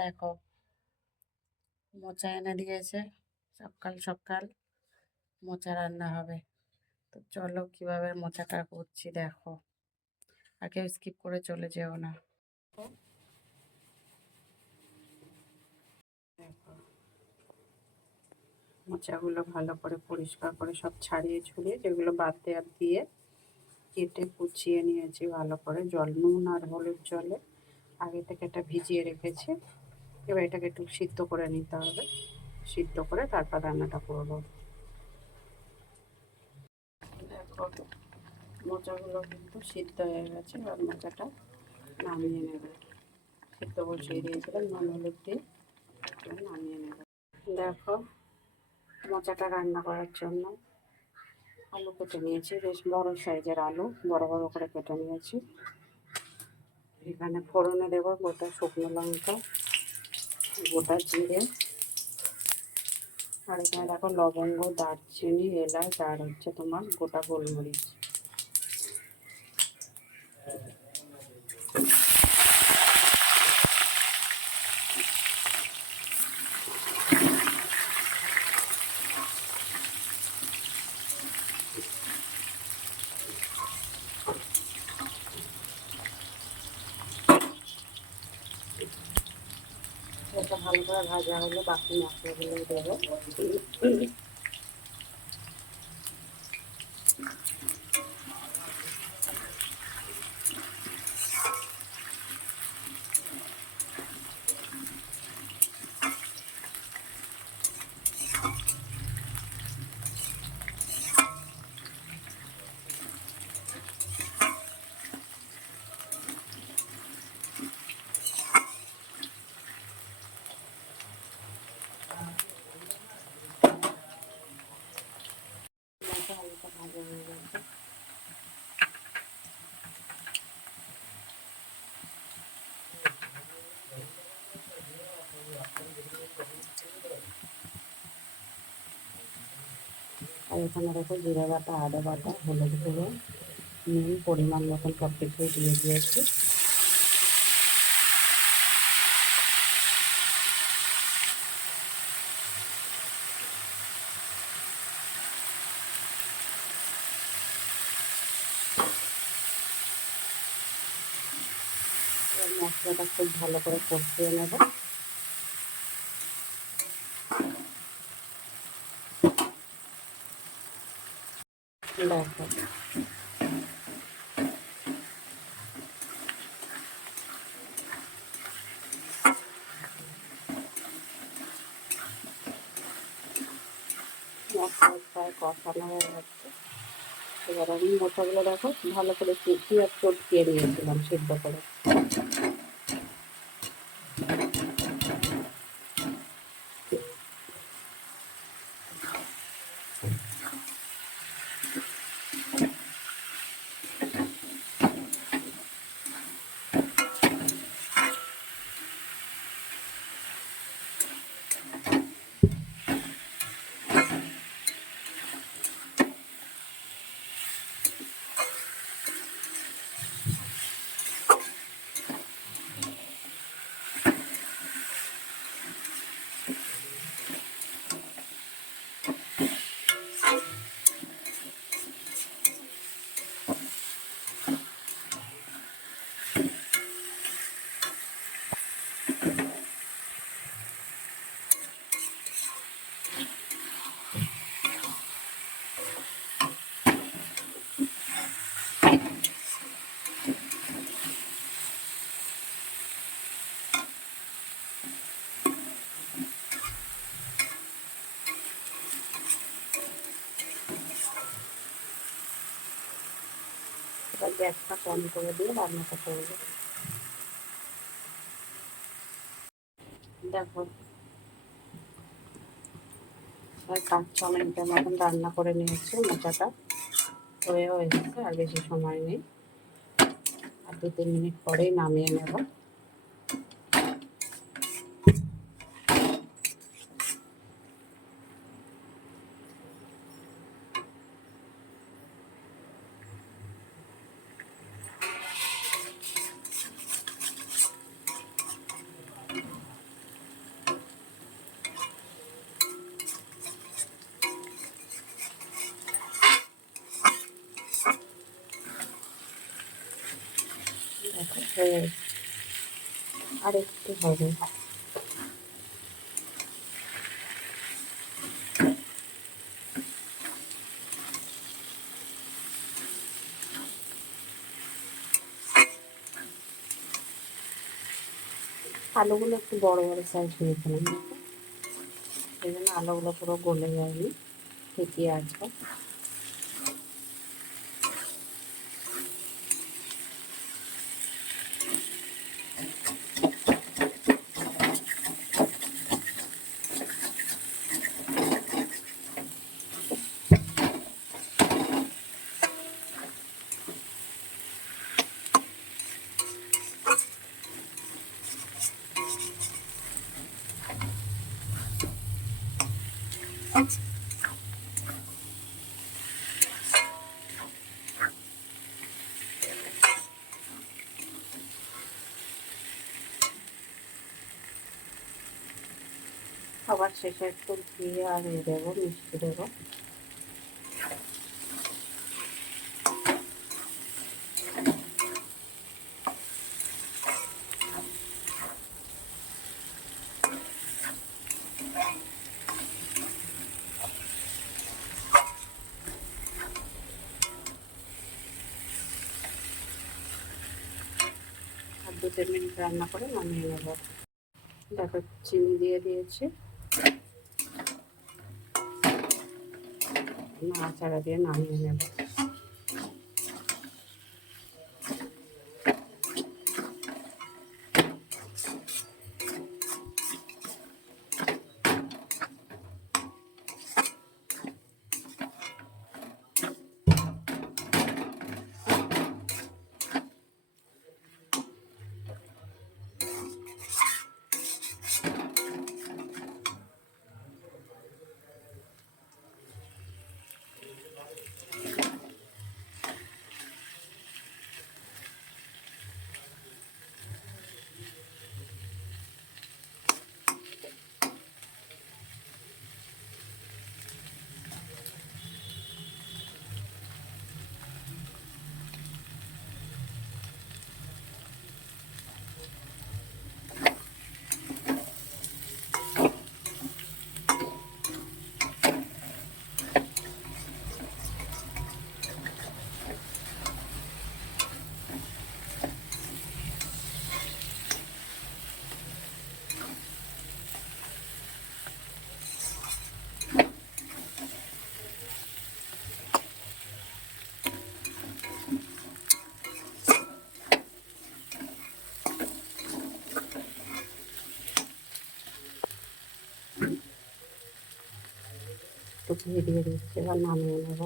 দেখো মোচা এনে দিয়েছে, সকাল সকাল মোচা রান্না হবে। তো চলো কিভাবে মোচাটা করছি দেখো, আর কেউ স্কিপ করে চলে যেও না। দেখো মোচাগুলো ভালো করে পরিষ্কার করে সব ছাড়িয়ে ছুড়িয়ে যেগুলো বাদ দেওয়ার দিয়ে কেটে কুচিয়ে নিয়েছি ভালো করে, নুন আর হলুদ জলে আগে থেকে এটা ভিজিয়ে রেখেছি। এবার এটাকে একটু সিদ্ধ করে নিতে হবে, সিদ্ধ করে তারপর রান্নাটা করবো। দেখো মোচাগুলো কিন্তু সিদ্ধ হয়ে গেছে, এবার মোচাটা নামিয়ে নেবে। সিদ্ধ বসিয়ে দিয়েছিলাম নুন হলুদ দিয়ে, নামিয়ে নেবে। দেখো মোচাটা রান্না করার জন্য আলু কেটে নিয়েছি, বেশ বড় সাইজের আলু বড় বড় করে কেটে নিয়েছি। এখানে ফোড়নে দেবো গোটা শুকনো লঙ্কা, গোটা জিরে, আর এখানে দেখো লবঙ্গ, দারচিনি, এলাচ আর হচ্ছে তোমার গোটা গোলমরিচ। এটা ভালো করে ভাজা হলে বাকি মশলাগুলো দেবো। হালকা ভাজা হয়ে গেছে, আর এখানে দেখো জিরে বাটা, আদা বাটা, হলুদ গুঁড়ো, নুন পরিমাণ মতন সব কিছুই দিয়ে দিয়েছি। এবার মশলাটা খুব ভালো করে কষিয়ে নেব। দেখো মশলা প্রায় কষানো হয়ে যাচ্ছে। এবার আমি মোচাগুলো দেখো ভালো করে পেঁয়াজ চটকিয়ে নিয়েছিলাম সিদ্ধ করে। এবার গ্যাসটা কম করে দিয়ে রান্নাটা করবো। দেখো প্রায় 5-6 মিনিটের মতন রান্না করে নিয়েছি, মোচাটা হয়েও এসেছে, আর বেশি সময় নেই, আর 2-3 মিনিট পরেই নামিয়ে নেব। হয়ে গেছে, আর একটু হবে। আলুগুলো একটু বড় বড় সাইজ দিয়েছিলাম, সেই জন্য আলুগুলো পুরো গলে যায়নি, ঠিকই আছে। খাবার শেষে একটু ঘি আর দেবো, মিষ্টি দেবো। আর 2-3 মিনিট রান্না করে নামিয়ে নেব। দেখো চিনি দিয়ে দিয়েছি, নাড়াচাড়া দিয়ে নামিয়ে নেব। একটু ঘি দিয়ে দিচ্ছি, এবার নামিয়ে নেব।